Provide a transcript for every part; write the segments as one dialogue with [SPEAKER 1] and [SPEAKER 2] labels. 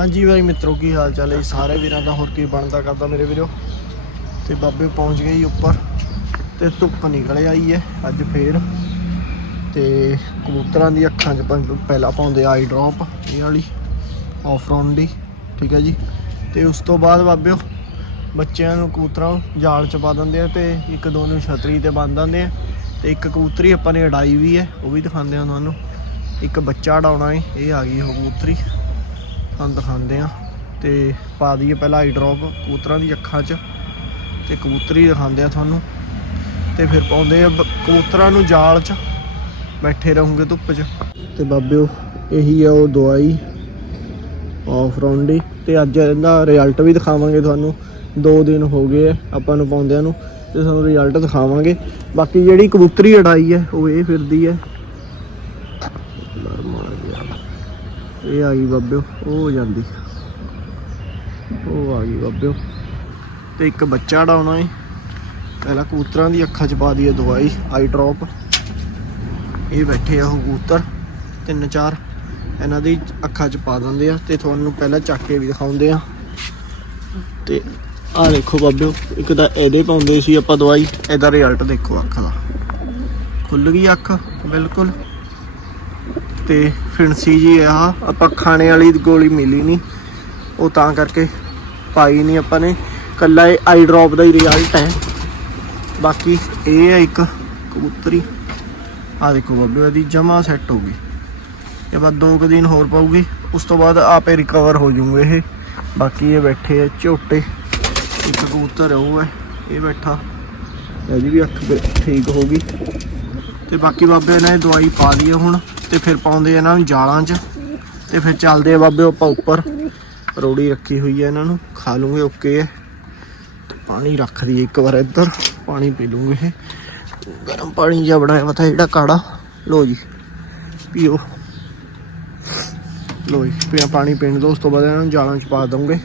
[SPEAKER 1] ਹਾਂਜੀ ਬਾਈ ਮਿੱਤਰੋ, ਕੀ ਹਾਲ ਚਾਲ ਹੈ ਸਾਰੇ ਵੀਰਾਂ ਦਾ ਹੋਰ ਕੀ ਬਣਦਾ ਕਰਦਾ ਮੇਰੇ ਵੀਰੋ? ਤੇ ਬਾਬੇ ਪਹੁੰਚ ਗਏ ਜੀ ਉੱਪਰ ਤੇ ਧੁੱਪ ਨਿਕਲ ਆਈ ਹੈ ਅੱਜ ਫੇਰ। ਤੇ ਕਬੂਤਰਾਂ ਦੀ ਅੱਖਾਂ 'ਚ ਪਹਿਲਾਂ ਪਾਉਂਦੇ ਆਈ ਡ੍ਰੌਪ ਇਹ ਵਾਲੀ ਆਫ ਰੌਂਡ ਦੀ, ਠੀਕ ਹੈ ਜੀ? ਤੇ ਉਸ ਤੋਂ ਬਾਅਦ ਬਾਬਿਓ, ਬੱਚਿਆਂ ਨੂੰ ਕਬੂਤਰਾਂ ਨੂੰ ਜਾਲ 'ਚ ਪਾ ਦਿੰਦੇ ਆ ਤੇ ਇੱਕ ਦੋ ਨੂੰ ਛਤਰੀ ਤੇ ਬੰਨ ਦਿੰਦੇ ਆ। ਤੇ ਇੱਕ ਕਬੂਤਰੀ ਆਪਾਂ ਨੇ ਉਡਾਈ ਵੀ ਹੈ, ਉਹ ਵੀ ਦਿਖਾਉਂਦੇ ਆ ਤੁਹਾਨੂੰ। ਇੱਕ ਬੱਚਾ ਉਡਾਉਣਾ ਹੈ, ਇਹ ਆ ਗਈ ਉਹ ਕਬੂਤਰੀ। ਤੁਹਾਨੂੰ ਦਿਖਾਉਂਦੇ ਆ ਤੇ ਪਾ ਦਈਏ ਪਹਿਲਾਂ ਆਈ ਡ੍ਰੌਪ ਕਬੂਤਰਾਂ ਦੀ ਅੱਖਾਂ 'ਚ ਤੇ ਕਬੂਤਰੀ ਦਿਖਾਉਂਦੇ ਆ ਤੁਹਾਨੂੰ। ਤੇ ਫਿਰ ਪਾਉਂਦੇ ਆ ਬ- ਕਬੂਤਰਾਂ ਨੂੰ ਜਾਲ 'ਚ ਬੈਠੇ ਰਹੋਗੇ ਧੁੱਪ 'ਚ। ਤੇ ਬਾਬਿਓ, ਇਹੀ ਆ ਉਹ ਦਵਾਈ ਆਫ ਰੌਂਡੀ ਤੇ ਅੱਜ ਇਹਦਾ ਰਿਜ਼ਲਟ ਵੀ ਦਿਖਾਵਾਂਗੇ ਤੁਹਾਨੂੰ। 2 ਦਿਨ ਹੋ ਗਏ ਆ ਆਪਾਂ ਨੂੰ ਪਾਉਂਦਿਆਂ ਨੂੰ। ਤੇ ਤੁਹਾਨੂੰ ਰਿਜ਼ਲਟ ਦਿਖਾਵਾਂਗੇ। ਬਾਕੀ ਜਿਹੜੀ ਕਬੂਤਰੀ ਅੜਾਈ ਹੈ, ਉਹ ਇਹ ਫਿਰਦੀ ਹੈ ਲੜ ਮਾਰ ਗਿਆ ਇਹ ਆ ਗਈ ਬਾਬਿਓ, ਉਹ ਹੋ ਜਾਂਦੀ। ਉਹ ਆ ਗਈ ਬਾਬਿਓ। ਤੇ ਇੱਕ ਬੱਚਾ ਡਾਉਣਾ ਏ, ਪਹਿਲਾਂ ਕੂਤਰਾਂ ਦੀ ਅੱਖਾਂ 'ਚ ਪਾ ਦਈਏ ਦਵਾਈ ਆਈ ਡ੍ਰੌਪ ਇਹ ਬੈਠੇ ਆ ਉਹ ਕਬੂਤਰ, ਤਿੰਨ ਚਾਰ। ਇਹਨਾਂ ਦੀ ਅੱਖਾਂ 'ਚ ਪਾ ਦਿੰਦੇ ਆ ਤੇ ਤੁਹਾਨੂੰ ਪਹਿਲਾਂ ਚੱਕ ਕੇ ਵੀ ਦਿਖਾਉਂਦੇ ਆ। ਤੇ ਆਹ ਦੇਖੋ ਬਾਬਿਓ, ਇੱਕ ਤਾਂ ਇਹਦੇ ਪਾਉਂਦੇ ਸੀ ਆਪਾਂ ਦਵਾਈ, ਇਹਦਾ ਰਿਜ਼ਲਟ ਦੇਖੋ ਅੱਖ ਦਾ। ਖੁੱਲ ਗਈ ਅੱਖ, ਬਿਲਕੁਲ। ਤੇ ਫਿਣਸੀ ਜੀ ਆ, ਆਪਾਂ ਖਾਣੇ ਵਾਲੀ ਗੋਲੀ ਮਿਲੀ ਨਹੀਂ ਉਹ ਤਾਂ ਕਰਕੇ ਪਾਈ ਨਹੀਂ ਆਪਾਂ ਨੇ। ਕੱਲਾ ਇਹ ਆਈ ਡ੍ਰੌਪ ਦਾ ਹੀ ਰਿਜ਼ਲਟ ਹੈ। ਬਾਕੀ ਇਹ ਹੈ ਇੱਕ ਕਬੂਤਰੀ। ਆ ਦੇਖੋ ਬਾਬੇ, ਇਹਦੀ ਜਮਾ ਸੈੱਟ ਹੋ ਗਈ। ਇਹ ਬਾਅਦ ਦੋ ਕੁ ਦਿਨ ਹੋਰ ਪਾਉਗੀ ਉਸ ਤੋਂ ਬਾਅਦ ਆਪੇ ਰਿਕਵਰ ਹੋ ਜੂਗੇ ਇਹ। ਬਾਕੀ ਇਹ ਬੈਠੇ ਆ ਝੋਟੇ। ਇੱਕ ਕਬੂਤਰ ਉਹ ਹੈ ਇਹ ਬੈਠਾ। ਇਹਦੀ ਵੀ ਅੱਖ ਠੀਕ ਹੋ ਗਈ। ਤੇ ਬਾਕੀ ਬਾਬੇ ਨੇ ਦਵਾਈ ਪਾ ਲਈ ਆ ਹੁਣ। ਤੇ ਫਿਰ ਪਾਉਂਦੇ ਇਹਨਾਂ ਨੂੰ ਜਾਲਾਂ 'ਚ ਤੇ ਫਿਰ ਚੱਲਦੇ ਆ ਬਾਬੇ ਆਪਾਂ ਉੱਪਰ। ਰੋੜੀ ਰੱਖੀ ਹੋਈ ਹੈ ਇਹਨਾਂ ਨੂੰ, ਖਾ ਲੂੰਗੇ ਓਕੇ ਹੈ ਪਾਣੀ ਰੱਖ ਦਈਏ ਇੱਕ ਵਾਰ ਇੱਧਰ, ਪਾਣੀ ਪੀ ਲੂੰਗੇ ਇਹ। ਗਰਮ ਪਾਣੀ ਜਿਹਾ ਬਣਾਇਆ ਵਾ ਜਿਹੜਾ ਕਾੜਾ। ਲੋ ਜੀ, ਪੀਓ। ਲੋ ਜੀ, ਪਿਆ ਪਾਣੀ ਪੀਣ ਦੋ ਉਸ ਤੋਂ ਬਾਅਦ ਇਹਨਾਂ ਨੂੰ ਜਾਲਾਂ 'ਚ ਪਾ ਦਵਾਂਗੇ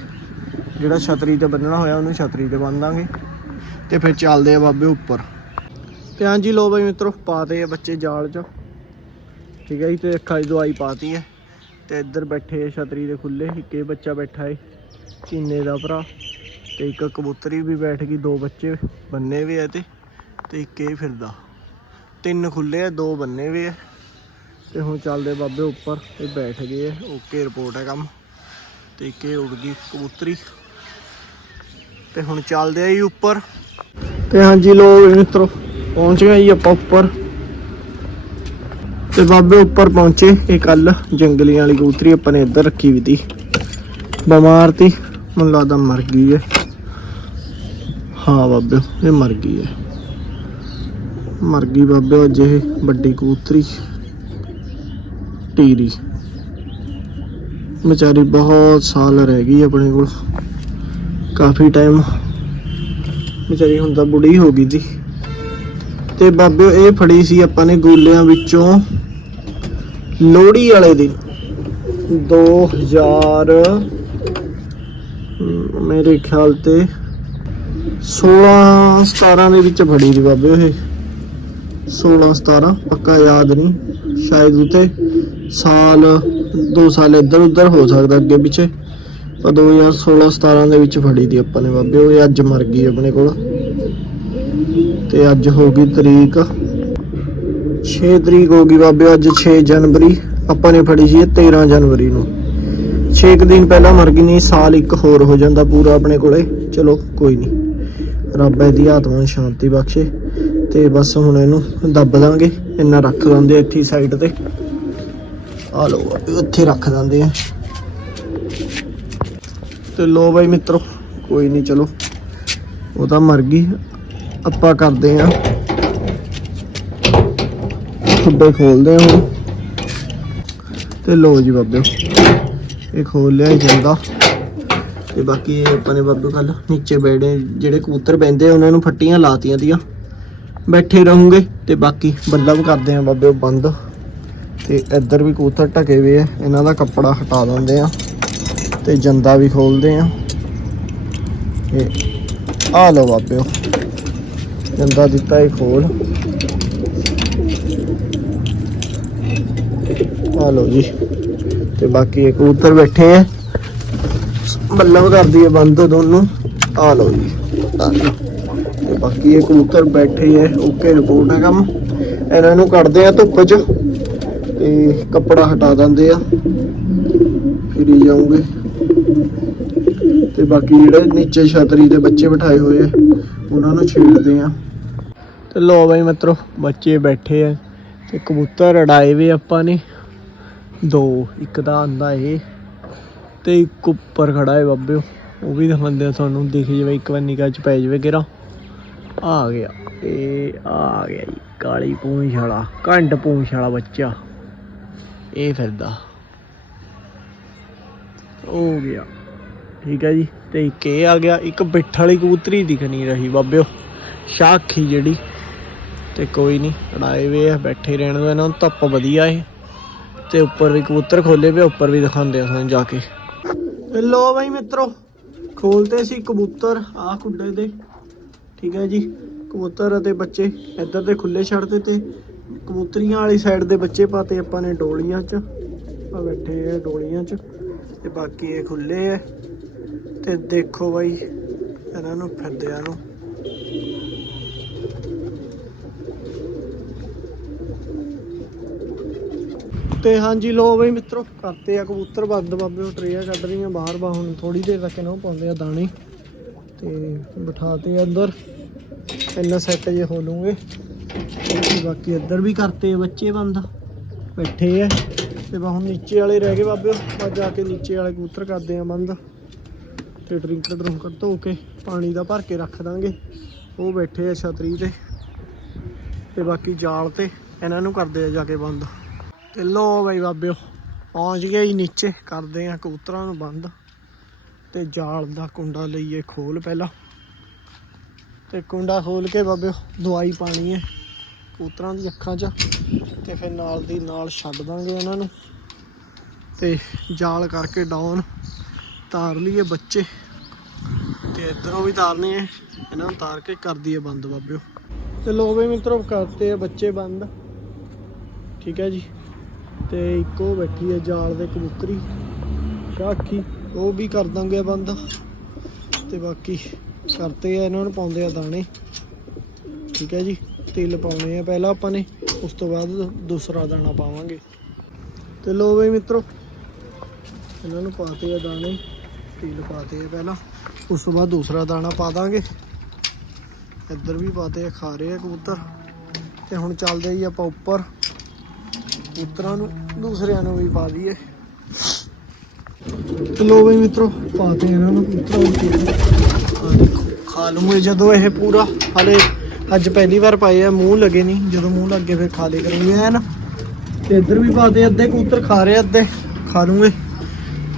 [SPEAKER 1] ਜਿਹੜਾ ਛਤਰੀ ਤੇ ਬੰਨਣਾ ਹੋਇਆ, ਉਹਨੂੰ ਛਤਰੀ ਤੇ ਬੰਨ ਦਾਂਗੇ। ਤੇ ਫਿਰ ਚੱਲਦੇ ਆ ਬਾਬੇ ਉੱਪਰ। ਤੇ ਹਾਂਜੀ ਲੋ ਬਾਈ ਮਿੱਤਰੋ, ਪਾਤੇ ਆ ਬੱਚੇ ਜਾਲ 'ਚ। ਠੀਕ ਹੈ ਜੀ, ਤੇ ਅੱਖਾਂ ਦੀ ਦਵਾਈ ਪਾਤੀ ਹੈ। ਤੇ ਇੱਧਰ ਬੈਠੇ ਛਤਰੀ ਦੇ ਖੁੱਲੇ, ਇੱਕ ਇਹ ਬੱਚਾ ਬੈਠਾ ਏ, ਚੀਨੇ ਦਾ ਭਰਾ। ਤੇ ਇੱਕ ਕਬੂਤਰੀ ਵੀ ਬੈਠ ਗਈ, ਦੋ ਬੱਚੇ ਬੰਨੇ ਵੀ ਆ ਤੇ ਤੇ ਇੱਕ ਇਹ ਫਿਰਦਾ। ਤਿੰਨ ਖੁੱਲੇ ਆ, ਦੋ ਬੰਨੇ ਵੀ ਆ। ਤੇ ਹੁਣ ਚੱਲਦੇ ਬਾਬੇ ਉੱਪਰ, ਇਹ ਬੈਠ ਗਏ ਆ, ਓਕੇ ਰਿਪੋਰਟ ਹੈ ਕੰਮ। ਤੇ ਇੱਕ ਇਹ ਉੱਡ ਗਈ ਕਬੂਤਰੀ। ਤੇ ਹੁਣ ਚੱਲਦੇ ਆ ਜੀ ਉੱਪਰ। ਤੇ ਹਾਂਜੀ ਲੋਕ ਮਿੱਤਰੋ, ਪਹੁੰਚ ਗਏ ਜੀ ਆਪਾਂ ਉੱਪਰ। ਤੇ ਬਾਬੇ ਉੱਪਰ ਪਹੁੰਚੇ ਇਹ ਕੱਲ ਜੰਗਲੀਆਂ ਵਾਲੀ ਕਬੂਤਰੀ ਆਪਾਂ ਨੇ ਇੱਧਰ ਰੱਖੀ ਵੀ ਤੀ। ਬਿਮਾਰ ਤੀ, ਮੈਨੂੰ ਲੱਗਦਾ ਮਰ ਗਈ ਹੈ ਹਾਂ ਬਾਬੇ, ਇਹ ਮਰ ਗਈ ਹੈ ਮਰ ਗਈ ਬਾਬੇ ਅੱਜ ਇਹ ਵੱਡੀ ਕਬੂਤਰੀ। ਟੀਰੀ ਵਿਚਾਰੀ ਬਹੁਤ ਸਾਲ ਰਹਿ ਗਈ ਆਪਣੇ ਕੋਲ। ਕਾਫੀ ਟਾਈਮ ਵਿਚਾਰੀ ਹੁਣ ਤਾਂ ਬੁੜੀ ਹੋ ਗਈ ਸੀ ਤੇ ਬਾਬੇ ਇਹ ਫੜੀ ਸੀ ਆਪਾਂ ਨੇ ਗੋਲਿਆਂ ਵਿੱਚੋਂ ਲੋਹੜੀ ਵਾਲੇ ਦਿਨ। 2000 ਅਮ, ਮੇਰੇ ਖਿਆਲ ਤੇ 16 17 ਦੇ ਵਿੱਚ ਫੜੀ ਦੀ ਬਾਬੇ ਇਹ 16 17 ਪੱਕਾ ਯਾਦ ਨਹੀਂ ਸ਼ਾਇਦ ਉਤੇ ਸਾਲ 2 ਸਾਲ ਇੱਧਰ ਉੱਧਰ ਹੋ ਸਕਦਾ ਅੱਗੇ ਪਿੱਛੇ। ਪਰ 2016 17 ਦੇ ਵਿੱਚ ਫੜੀ ਦੀ ਆਪਾਂ ਨੇ ਬਾਬੇ ਉਹ ਇਹ ਅੱਜ ਮਰ ਗਈ ਆਪਣੇ ਕੋਲ। ਤੇ ਅੱਜ ਹੋ ਗਈ ਤਰੀਕ 6 ਤਰੀਕ ਹੋ ਗਈ ਬਾਬੇ, ਅੱਜ 6 ਜਨਵਰੀ, ਆਪਾਂ ਨੇ ਫੜੀ ਸੀ ਇਹ 13 ਜਨਵਰੀ ਨੂੰ। 6 ਦਿਨ ਪਹਿਲਾਂ ਮਰ ਗਈ ਨਹੀਂ, ਸਾਲ ਇੱਕ ਹੋਰ ਹੋ ਜਾਂਦਾ ਪੂਰਾ ਆਪਣੇ ਕੋਲੇ। ਚਲੋ, ਕੋਈ ਨਹੀਂ। ਰੱਬ ਇਹਦੀ ਆਤਮਾ ਨੂੰ ਸ਼ਾਂਤੀ ਬਖਸ਼ੇ ਤੇ ਬਸ ਹੁਣ ਇਹਨੂੰ ਦੱਬ ਦਾਂਗੇ। ਇੰਨਾ ਰੱਖ ਦਿੰਦੇ ਇੱਥੇ ਸਾਈਡ ਤੇ। ਆ ਲੋ ਬਾਬੇ, ਉੱਥੇ ਰੱਖ ਦਿੰਦੇ ਆ। ਤੇ ਲੋ ਬਾਈ ਮਿੱਤਰੋ, ਕੋਈ ਨਹੀਂ, ਚਲੋ। ਉਹ ਤਾਂ ਮਰ ਗਈ। ਆਪਾਂ ਕਰਦੇ ਆ। ਖੁੱਡੇ ਖੋਲਦੇ ਆ ਹੁਣ ਤੇ ਲੋ ਜੀ ਬਾਬੇ, ਇਹ ਖੋਲ ਲਿਆ ਜਾਂਦਾ ਤੇ ਬਾਕੀ ਆਪਾਂ ਨੇ ਬਾਬੇ ਕੱਲ ਨੀਚੇ ਬੈਠੇ, ਜਿਹੜੇ ਕਬੂਤਰ ਬੈੰਦੇ ਉਹਨਾਂ ਨੂੰ ਫੱਟੀਆਂ ਲਾਤੀਆਂ ਦੀਆਂ। ਬੈਠੇ ਰਹੂੰਗੇ, ਤੇ ਬਾਕੀ ਬੱਲਬ ਕਰਦੇ ਆ ਬਾਬੇ, ਉਹ ਬੰਦ। ਤੇ ਇੱਧਰ ਵੀ ਕਬੂਤਰ ਢਕੇ ਹੋਏ ਆ, ਇਹਨਾਂ ਦਾ ਕੱਪੜਾ ਹਟਾ ਦਿੰਦੇ ਆ। ਤੇ ਜੰਦਾ ਵੀ ਖੋਲਦੇ ਆ। ਇਹ ਆ ਲਓ ਬਾਬਿਓ ਜੰਦਾ ਦਿੱਤਾ ਇਹ ਖੋਲ। ਆ ਲਓ ਜੀ। ਤੇ ਬਾਕੀ ਇਹ ਕਬੂਤਰ ਬੈਠੇ ਆ। ਬੱਲਮ ਕਰਦੀ ਹੈ ਬੰਦ ਦੋਨੋਂ। ਆ ਲਓ ਜੀ। ਤੇ ਬਾਕੀ ਇਹ ਕਬੂਤਰ ਬੈਠੇ ਐ ਓਕੇ ਰਿਪੋਰਟ ਹੈ ਕੰਮ। ਇਹਨਾਂ ਨੂੰ ਕੱਢਦੇ ਆ ਧੁੱਪ 'ਚ। ਤੇ ਕੱਪੜਾ ਹਟਾ ਦਿੰਦੇ ਆ। ਫਿਰ ਹੀ ਜਾਉਂਗੇ ਤੇ ਬਾਕੀ ਜਿਹੜੇ ਨੀਚੇ ਛਤਰੀ ਦੇ ਬੱਚੇ ਬਿਠਾਏ ਹੋਏ ਆ, ਉਹਨਾਂ ਨੂੰ ਛੇੜਦੇ ਆ। ਤੇ ਲੋ ਬਾਈ ਮਿੱਤਰੋ, ਬੱਚੇ ਬੈਠੇ ਆ। ਤੇ ਕਬੂਤਰ ਅੜਾਏ ਵੇ ਆਪਾਂ ਨੇ। ਦੋ, ਇੱਕ ਦਾ ਆਂਦਾ ਇਹ ਤੇ ਇੱਕ ਉੱਪਰ ਖੜਾ ਹੈ ਬਾਬਿਓ। ਉਹ ਵੀ ਦਿਖਾਉਂਦੇ ਆ ਤੁਹਾਨੂੰ, ਦਿਖ ਜਾਵੇ ਇੱਕ ਵਾਰ ਨਿਗਾਹ ਚ ਪੈ ਜਾਵੇ ਕਿਰਾ ਆ ਗਿਆ ਇਹ ਆ ਗਿਆ ਜੀ, ਕਾਲੀ ਪੂੰਛ ਵਾਲਾ, ਘੰਟ ਪੂੰਛ ਵਾਲਾ ਬੱਚਾ। ਇਹ ਫਿਰਦਾ। ਹੋ ਗਿਆ। ਠੀਕ ਹੈ ਜੀ, ਤੇ ਇੱਕ ਇਹ ਆ ਗਿਆ, ਇੱਕ ਬਿੱਠ ਵਾਲੀ ਕਬੂਤਰੀ ਦਿਖ ਨਹੀਂ ਰਹੀ ਬਾਬਿਓ। ਸ਼ਾਖੀ ਜਿਹੜੀ, ਤੇ ਕੋਈ ਨਹੀਂ ਅੜਾਏ ਵੇ ਆ, ਬੈਠੇ ਰਹਿਣ ਦੋ, ਇਹਨਾਂ ਨੂੰ ਧੁੱਪ ਵਧੀਆ ਏ। ਤੇ ਉੱਪਰ ਵੀ ਕਬੂਤਰ ਖੋਲੇ ਪਏ ਉੱਪਰ ਵੀ ਦਿਖਾਉਂਦੇ ਆ ਸਾਨੂੰ ਜਾ ਕੇ। ਲੋ ਬਾਈ ਮਿੱਤਰੋ, ਖੋਲਤੇ ਸੀ ਕਬੂਤਰ ਆ ਖੁੱਡੇ ਦੇ ਠੀਕ ਹੈ ਜੀ, ਕਬੂਤਰ ਅਤੇ ਬੱਚੇ ਇੱਧਰ ਦੇ ਖੁੱਲੇ ਛੱਡਦੇ ਤੇ ਕਬੂਤਰੀਆਂ ਵਾਲੀ ਸਾਈਡ ਦੇ ਬੱਚੇ ਪਾਤੇ ਆਪਾਂ ਨੇ ਡੋਲੀਆਂ 'ਚ। ਆ ਬੈਠੇ ਆ ਡੋਲੀਆਂ 'ਚ, ਤੇ ਬਾਕੀ ਇਹ ਖੁੱਲੇ ਆ। ਤੇ ਦੇਖੋ ਬਾਈ, ਇਹਨਾਂ ਨੂੰ ਫਿਰਦਿਆਂ ਨੂੰ। ਤੇ ਹਾਂਜੀ ਲੋ ਬਈ ਮਿੱਤਰੋ, ਕਰਤੇ ਆ ਕਬੂਤਰ, ਬੰਦ ਬਾਬੇ ਉਹ ਟਰੇਆਂ ਕੱਢ ਰਹੀਆਂ ਬਾਹਰ, ਬਾ ਹੁਣ ਥੋੜੀ ਦੇਰ ਤੱਕ ਇਹਨਾਂ ਨੂੰ ਪਾਉਂਦੇ ਆ ਦਾਣੇ। ਤੇ ਬਿਠਾਤੇ ਆ ਅੰਦਰ ਇੰਨਾ ਸੈੱਟ ਜੇ ਹੋ ਲੂਗੇ। ਬਾਕੀ ਇੱਧਰ ਵੀ ਕਰਤੇ ਬੱਚੇ ਬੰਦ, ਬੈਠੇ ਆ। ਤੇ ਬਾ ਹੁਣ ਨੀਚੇ ਵਾਲੇ ਰਹਿ ਗਏ ਬਾਬੇ ਬਾ ਜਾ ਕੇ ਨੀਚੇ ਵਾਲੇ ਕਬੂਤਰ ਕਰਦੇ ਆ ਬੰਦ। ਤੇ ਡਰਿੰਕਰ ਡਰੁੰਕਰ ਧੋ ਕੇ ਪਾਣੀ ਦਾ ਭਰ ਕੇ ਰੱਖ ਦਾਂਗੇ। ਉਹ ਬੈਠੇ ਆ ਛਤਰੀ ਤੇ। ਤੇ ਬਾਕੀ ਜਾਲ ਤੇ ਇਹਨਾਂ ਨੂੰ ਕਰਦੇ ਆ ਜਾ ਕੇ ਬੰਦ। ਤੇ ਲੋ ਬਾਈ ਬਾਬਿਓ, ਪਹੁੰਚ ਗਏ ਜੀ ਨੀਚੇ, ਕਰਦੇ ਆ ਕਬੂਤਰਾਂ ਨੂੰ ਬੰਦ ਤੇ ਜਾਲ ਦਾ ਕੁੰਡਾ ਲਈਏ ਖੋਲ ਪਹਿਲਾਂ। ਤੇ ਕੁੰਡਾ ਖੋਲ ਕੇ ਬਾਬਿਓ, ਦਵਾਈ ਪਾਣੀ ਹੈ ਕਬੂਤਰਾਂ ਦੀ ਅੱਖਾਂ 'ਚ ਤੇ ਫਿਰ ਨਾਲ ਦੀ ਨਾਲ ਛੱਡ ਦਾਂਗੇ ਇਹਨਾਂ ਨੂੰ ਤੇ ਜਾਲ ਕਰਕੇ ਡਾਊਨ ਤਾਰ ਲਈਏ ਬੱਚੇ। ਤੇ ਇਧਰੋਂ ਵੀ ਤਾਰਨੇ ਹੈ, ਇਹਨਾਂ ਨੂੰ ਤਾਰ ਕੇ ਕਰ ਦਈਏ ਬੰਦ ਬਾਬਿਓ। ਤੇ ਲੋ ਬਈ ਮਿੱਤਰੋ, ਕਰਤੇ ਆ ਬੱਚੇ ਬੰਦ। ਠੀਕ ਹੈ ਜੀ। ਤੇ ਇੱਕੋ ਬੈਠੀ ਹੈ ਜਾਲ ਦੇ ਕਬੂਤਰੀ। ਸ਼ਾਖੀ ਉਹ ਵੀ ਕਰ ਦਾਂਗੇ ਬੰਦ। ਤੇ ਬਾਕੀ ਕਰਤੇ ਆ ਇਹਨਾਂ ਨੂੰ, ਪਾਉਂਦੇ ਆ ਦਾਣੇ। ਠੀਕ ਹੈ ਜੀ, ਤਿਲ ਪਾਉਣੇ ਆ ਪਹਿਲਾਂ ਆਪਾਂ ਨੇ, ਉਸ ਤੋਂ ਬਾਅਦ ਦੂਸਰਾ ਦਾਣਾ ਪਾਵਾਂਗੇ। ਤੇ ਲੋ ਬਈ ਮਿੱਤਰੋ, ਇਹਨਾਂ ਨੂੰ ਪਾਤੇ ਆ ਦਾਣੇ, ਤਿਲ ਪਾਤੇ ਆ ਪਹਿਲਾਂ। ਉਸ ਤੋਂ ਬਾਅਦ ਦੂਸਰਾ ਦਾਣਾ ਪਾ ਦਾਂਗੇ। ਇੱਧਰ ਵੀ ਪਾਤੇ ਆ, ਖਾ ਰਹੇ ਆ ਕਬੂਤਰ। ਤੇ ਹੁਣ ਚੱਲਦੇ ਜੀ ਆਪਾਂ ਉੱਪਰ। ਕਬੂਤਰਾਂ ਨੂੰ, ਦੂਸਰਿਆਂ ਨੂੰ ਵੀ ਪਾ ਦਈਏ। ਤੇ ਲੋ ਵੀ ਮਿੱਤਰੋ, ਪਾਤੇ ਇਹਨਾਂ ਨੂੰ ਕਬੂਤਰਾਂ ਖਾ ਲੂੰਗੇ ਜਦੋਂ ਇਹ ਪੂਰਾ। ਹਲੇ ਅੱਜ ਪਹਿਲੀ ਵਾਰ ਪਾਏ ਆ, ਮੂੰਹ ਲੱਗੇ ਨਹੀਂ। ਜਦੋਂ ਮੂੰਹ ਲੱਗੇ ਫਿਰ ਖਾ ਲੇ ਕਰਾਂਗੇ ਐਨ। ਤੇ ਇੱਧਰ ਵੀ ਪਾਤੇ, ਅੱਧੇ ਕਬੂਤਰ ਖਾ ਰਹੇ ਅੱਧੇ ਖਾ ਲੂੰਗੇ।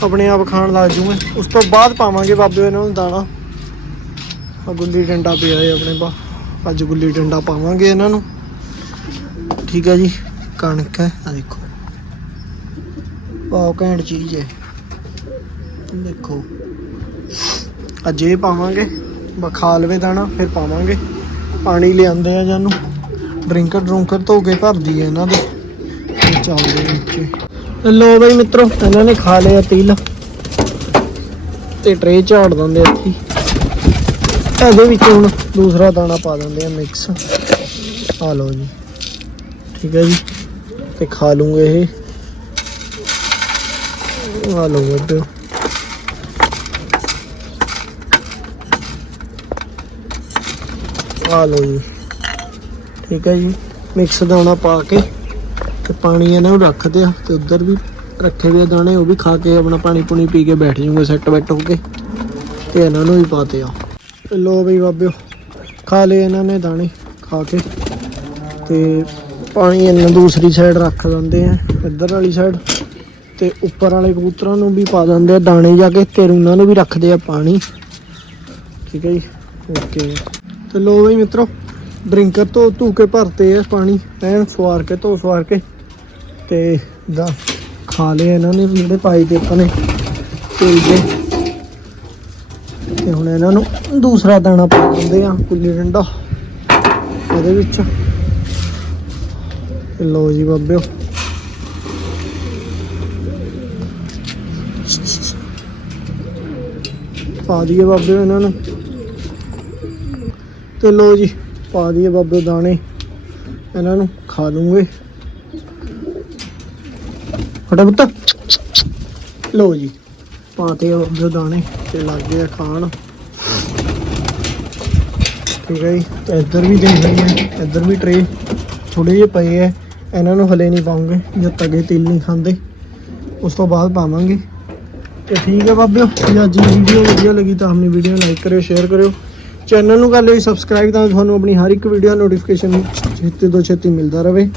[SPEAKER 1] ਆਪਣੇ ਆਪ ਖਾਣ ਲੱਗ ਜੂਗੇ। ਉਸ ਤੋਂ ਬਾਅਦ ਪਾਵਾਂਗੇ ਬਾਬੇ ਇਹਨਾਂ ਨੂੰ ਦਾਣਾ। ਆ ਗੁੱਲੀ ਡੰਡਾ ਪਿਆ ਹੈ ਆਪਣੇ ਪਾ। ਅੱਜ ਗੁੱਲੀ ਡੰਡਾ ਪਾਵਾਂਗੇ ਇਹਨਾਂ ਨੂੰ। ਠੀਕ ਹੈ ਜੀ। ਕਣਕ ਹੈ। ਆ ਦੇਖੋ। ਬਹੁਤ ਘੈਂਟ ਚੀਜ਼ ਹੈ। ਦੇਖੋ। ਅਜੇ ਪਾਵਾਂਗੇ। ਬਖਾ ਲਵੇ ਦਾਣਾ, ਫਿਰ ਪਾਵਾਂਗੇ। ਪਾਣੀ ਲਿਆਂਦੇ ਆ ਜਾਨੂੰ। ਡਰਿੰਕਰ ਡਰੂੰਕਰ ਧੋ ਕੇ ਭਰਦੀ ਹੈ ਇਹਨਾਂ ਦੇ। ਤੇ ਚੱਲਦੇ ਨੀਚੇ ਲੋ ਬਈ ਮਿੱਤਰੋ, ਇਹਨਾਂ ਨੇ ਖਾ ਲਿਆ ਤਿਲ। ਤੇ ਟਰੇ ਝਾੜ ਦਿੰਦੇ ਆ ਇੱਥੇ। ਇਹਦੇ ਵਿੱਚ ਹੁਣ ਦੂਸਰਾ ਦਾਣਾ ਪਾ ਦਿੰਦੇ ਆ ਮਿਕਸ। ਆ ਲਓ ਜੀ। ਠੀਕ ਹੈ ਜੀ। ਤੇ ਖਾ ਲੂੰਗੇ ਇਹ। ਆ ਲਓ ਬੱਦੋ ਆ ਲਓ ਜੀ। ਠੀਕ ਹੈ ਜੀ। ਮਿਕਸ ਦਾਣਾ ਪਾ ਕੇ ਤੇ ਪਾਣੀ ਇਹਨਾਂ ਨੂੰ ਰੱਖਦੇ ਆ ਤੇ ਉਧਰ ਵੀ ਰੱਖੇ ਹੋਏ ਆ ਦਾਣੇ, ਉਹ ਵੀ ਖਾ ਕੇ ਆਪਣਾ ਪਾਣੀ ਪੁਣੀ ਪੀ ਕੇ ਬੈਠ ਜੂਗੇ ਸੈੱਟ ਬੈਠ ਹੋ ਕੇ। ਤੇ ਇਹਨਾਂ ਨੂੰ ਵੀ ਪਾਤੇ ਆ। ਲੋ ਬਈ ਬਾਬਿਓ, ਖਾ ਲਏ ਇਹਨਾਂ ਨੇ ਦਾਣੇ, ਖਾ ਕੇ। ਤੇ ਪਾਣੀ ਇਹਨਾਂ ਦੂਸਰੀ ਸਾਈਡ ਰੱਖ ਦਿੰਦੇ ਆ, ਇੱਧਰ ਵਾਲੀ ਸਾਈਡ ਤੇ ਉੱਪਰ ਵਾਲੇ ਕਬੂਤਰਾਂ ਨੂੰ ਵੀ ਪਾ ਦਿੰਦੇ ਆ, ਦਾਣੇ ਜਾ ਕੇ ਤੇ ਉਹਨਾਂ ਨੂੰ ਵੀ ਰੱਖਦੇ ਆ ਪਾਣੀ। ਠੀਕ ਹੈ ਜੀ? ਓਕੇ ਤੇ ਲੋ ਬਈ ਮਿੱਤਰੋ ਡਰਿੰਕਰ ਤੋਂ ਧੂ ਕੇ ਭਰਤੇ ਆ ਪਾਣੀ ਐਨ ਸਵਾਰ ਕੇ ਧੋ ਸਵਾਰ ਕੇ ਤੇ ਦਾ ਖਾ ਲਏ ਇਹਨਾਂ ਨੇ ਵੀ ਜਿਹੜੇ ਪਾਈ ਤੇ ਆਪਾਂ ਨੇ ਤੇਲ ਦੇ। ਤੇ ਹੁਣ ਇਹਨਾਂ ਨੂੰ ਦੂਸਰਾ ਦਾਣਾ ਪਾ ਦਿੰਦੇ ਆ, ਕੁੱਲੀ ਡੰਡਾ। ਉਹਦੇ ਵਿੱਚ ਲੋ ਜੀ ਬਾਬਿਓ ਪਾ ਦਈਏ ਬਾਬੇ ਇਹਨਾਂ ਨੂੰ। ਤੇ ਲੋ ਜੀ, ਪਾ ਦਈਏ ਬਾਬੇ ਦਾਣੇ। ਇਹਨਾਂ ਨੂੰ ਖਾ ਦੂੰਗੇ ਫਟਾ ਪੁੱਤ ਲੋ ਜੀ, ਪਾਤੇ ਆ ਬਾਬੇ ਦਾਣੇ ਤੇ ਲੱਗ ਗਏ ਆ ਖਾਣ। ਠੀਕ ਹੈ ਜੀ ਇੱਧਰ ਵੀ ਦੇਖ ਲਈਏ, ਇੱਧਰ ਵੀ ਟਰੇ ਥੋੜੇ ਜਿਹੇ ਪਏ ਐ ਇਹਨਾਂ ਨੂੰ ਹਲੇ ਨਹੀਂ ਪਾਉਂਗੇ, ਜਦ ਤੱਕ ਇਹ ਤਿਲ ਨਹੀਂ ਖਾਂਦੇ। ਉਸ ਤੋਂ ਬਾਅਦ ਪਾਵਾਂਗੇ। ਤੇ ਠੀਕ ਹੈ ਬਾਬਿਓ, ਜੇ ਅੱਜ ਦੀ ਵੀਡੀਓ ਵਧੀਆ ਲੱਗੀ ਤਾਂ ਆਪਣੀ ਵੀਡੀਓ ਨੂੰ ਲਾਈਕ ਕਰਿਓ ਸ਼ੇਅਰ ਕਰਿਓ। ਚੈਨਲ ਨੂੰ ਕਰ ਲਿਓ ਸਬਸਕ੍ਰਾਈਬ ਤਾਂ ਤੁਹਾਨੂੰ ਆਪਣੀ ਹਰ ਇੱਕ ਵੀਡੀਓ ਨੋਟੀਫਿਕੇਸ਼ਨ ਛੇਤੀ ਤੋਂ ਛੇਤੀ ਮਿਲਦਾ ਰਹੇ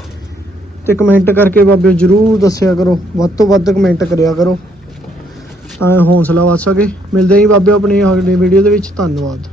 [SPEAKER 1] ਤੇ ਕਮੈਂਟ ਕਰਕੇ ਬਾਬਿਓ ਜਰੂਰ ਦੱਸਿਆ ਕਰੋ, ਵੱਧ ਤੋਂ ਵੱਧ ਕਮੈਂਟ ਕਰਿਆ ਕਰੋ। ਤਾਂ ਹੌਸਲਾ ਵੱਧ ਸਕੇ। ਮਿਲਦੇ ਹੀ ਜੀ ਬਾਬਿਓ ਆਪਣੀ ਅਗਲੀ ਵੀਡੀਓ ਦੇ ਵਿੱਚ। ਧੰਨਵਾਦ।